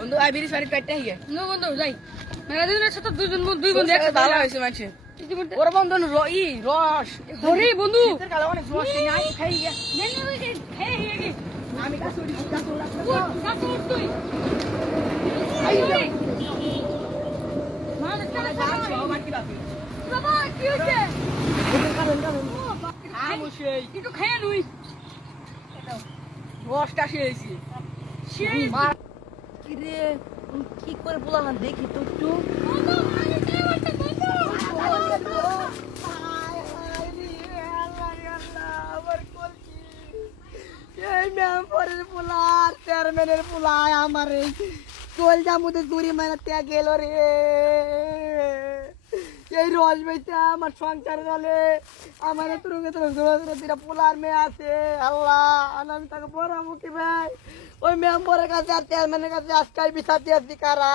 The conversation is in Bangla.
বন্ধু আই বিরিশ বাড়ি কাটতে হিয়ে নো বন্ধু যাই মেলা দিনের সাথে দুই বন্ধু একসাথে ভালো হয়েছে মানছে ওর বন্ধু রস ওরে বন্ধু শীতের কালে অনেক রস নাই খাই গিয়া নেন ওই খেয়ে হিয়ে কি আমি কাছুরি তুই মা দেখতে বাবা কি হচ্ছে একটু খেয়ে নুই রসটা খেয়েছি সেই কিরে কি করে বলাম দেখি তো একটু এই মেম্বারের পোলা চেয়ারম্যানের পোলা আমার এই কলজা মধ্যে গুড়ি মারাতে গেল রে এই রস বেচে আমার সংসার চলে আমার তুরঙ্গে তুরঙ্গে পোলার মেয়ে আছে আল্লাহ আমি তাকে বড় মুখী ভাই ওই মেম্বারের কাছে আর চেয়ারম্যানের কাছে আজকাল বিচার দিয়ে কারা